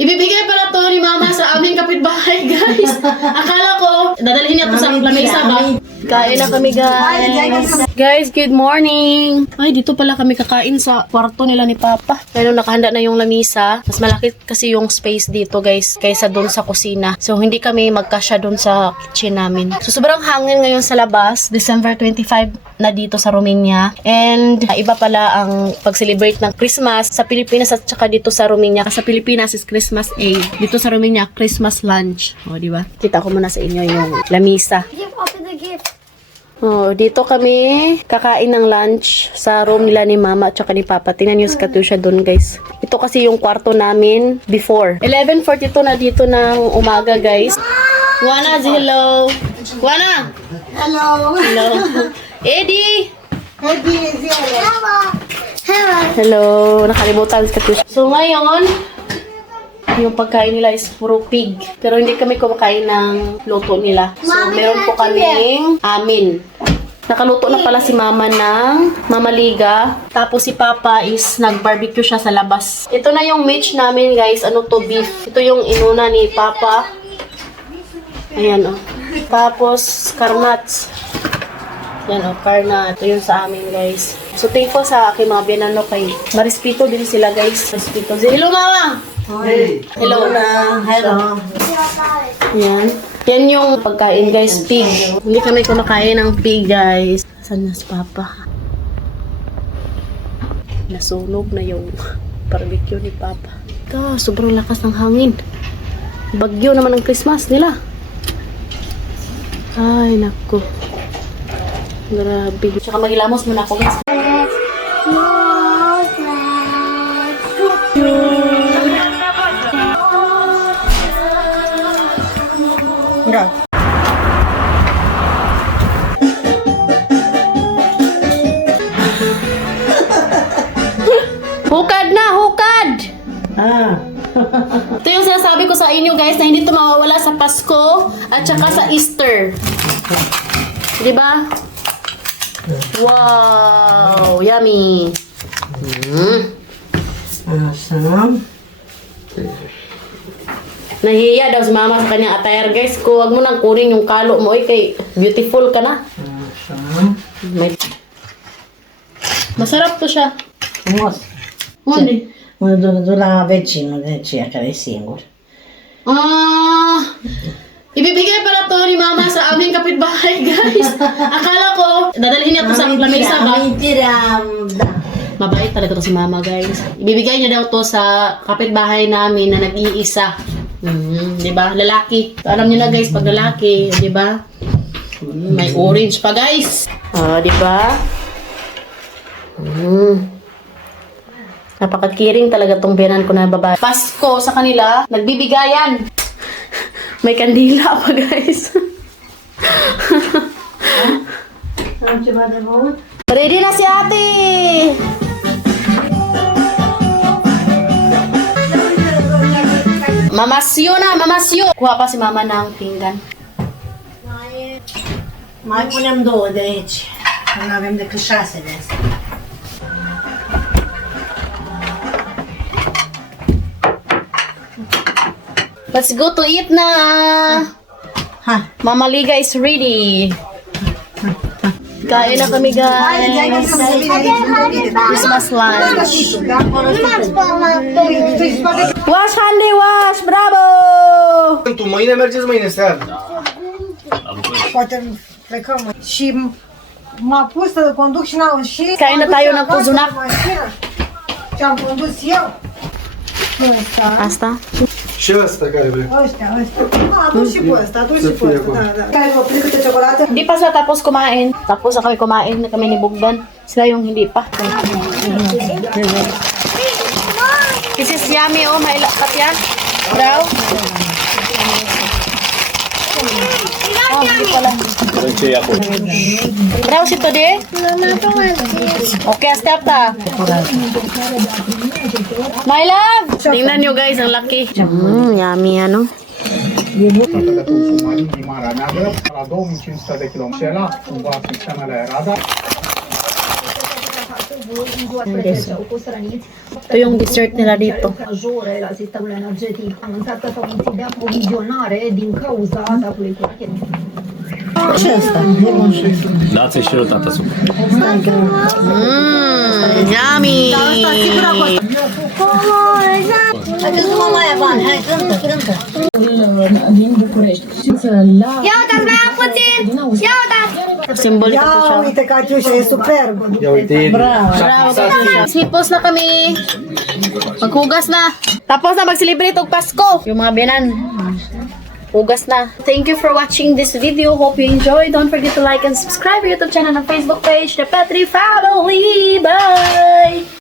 Ibibigay pala to ni Mama sa aming kapitbahay, guys. Akala ko, dadalhin niya to sa lamesa ba? Kain na kami, guys. Guys, good morning. Ay, dito pala kami kakain sa kwarto nila ni Papa. Kaya nung nakahanda na yung lamesa, mas malaki kasi yung space dito, guys, kaysa doon sa kusina. So, hindi kami magkasya doon sa kitchen namin. So, sobrang hangin ngayon sa labas. December 25 na dito sa Romania. And, iba pala ang pag-celebrate ng Christmas sa Pilipinas at saka dito sa Romania. Sa Pilipinas is Christmas Eve. Dito sa Romania, Christmas lunch. O, di ba? Kita ko muna sa inyo yung lamisa. Open the gift. Oh, dito kami kakain ng lunch sa room nila ni Mama at saka ni Papa. Tingnan niyo si Katusha doon, guys. Ito kasi yung kwarto namin before. 11:42 na dito ng umaga, guys. Juana, hello. Juana. Hello. Hello. Eddie. Eddie is here. Hello. Hello. Hello. Nakalimutan si Katusha. So, ngayon, yung pagkain nila is puro pig. Pero hindi kami kumakain ng luto nila. So, meron po kaming amin. Nakaluto na pala si Mama ng mamaliga. Tapos si Papa is nag-barbecue siya sa labas. Ito na yung match namin, guys. Ano to, beef. Ito yung inuna ni Papa. Ayan, oh. Tapos, karnats. Yan, oh, karnat. Ito yung sa amin, guys. So, thankful sa aking mga binano kay Marispito din sila, guys. Marispito. Hello, Mama! Hey. Hello na. Hello. Yan. Yan yung pagkain, guys. Pig. Hindi kami kumakain ng pig, guys. Saan na si Papa? Nasunog na yung barbecue ni Papa. Sobrang lakas ng hangin. Bagyo naman ng Christmas nila. Ay, naku. Grabe. Tsaka maghilamos muna ako, guys. Hukad na! Hukad! Ito yung sinasabi ko sa inyo, guys, na hindi ito mawawala sa Pasko at saka sa Easter. Diba? Wow! Yummy! Awesome. Nahihiya daw si Mama sa kanyang attire, guys. Huwag mo nang kunin yung kalo mo, kay beautiful ka na. Awesome. Masarap to siya. Frumos. Hindi. Doon lang vicino, cerca di single. Ibibigay pala to ni Mama sa aming kapitbahay, guys. Akala ko, dadalhin niya to sa lamesa ba? Mabait talaga to si Mama, guys. Ibibigay niya daw to sa kapitbahay namin na nag-iisa. Diba? Lalaki. So, alam niyo na, guys, pag lalaki, diba? May orange pa, guys. Diba? Napakakiring talaga tong biyanan ko na babae. Pasko sa kanila, nagbibigayan. May kandila pa, guys. Ready na si ate! Mamasyo na, mamasyo! Kuha pa si Mama ng pinggan. Mai punem două de aici. Nu avem decât 6 de astea. Let's go to eat na! Ha. Mama Liga is ready. Kain na kami, guys. Christmas lunch. Wash, Handy, wash! Bravo! Tu mâine mergeți mâine seară. Poate plecăm. Și m-a pus să conduc și n-au și... Kain na tayo ng kuzunak. Și am condus eu. Asta? Și ăsta care vrei. Ăștia. Atunci și pe ăsta, atunci și pe ăsta, da. Care vă pune câte ciocolată? Hindi pa sila tapos kumain. Tapos na kami kumain na kami ni Bogdan. Sila yung hindi pa. This is yummy, oh. May Katya. Brow. Oh, hindi pala. Brow si to de? Okay, step ta. My love! Tingnan nyo, guys, ang laki. Yummy, ano? Tătătătul submarin Marea Neagră, la 2500 de km. Și ăla, cumva, sistemele radar. Ito yung dessert nila dito. majore la sistemul energetic, anunțat că s-au mințit de aprovizionare din cauza atacului cu rachete. Dați-i și eu, tata, suc. Yummy! Haideți să mă mai bani, hai, cântă. Din București. Și să la... Ia uitați, mai am puțin! Ia uitați! Simbolic Ia ito siya. uite, Catiușa, e superb. Ia uite, Edi. Bravo, Katusha. Hipos na kami. Maghugas na. Tapos na mag-celebrate og Pasko. Yung mga biyanan. Hugas na. Thank you for watching this video. Hope you enjoyed. Don't forget to like and subscribe our YouTube channel and Facebook page, The Petri Family. Bye!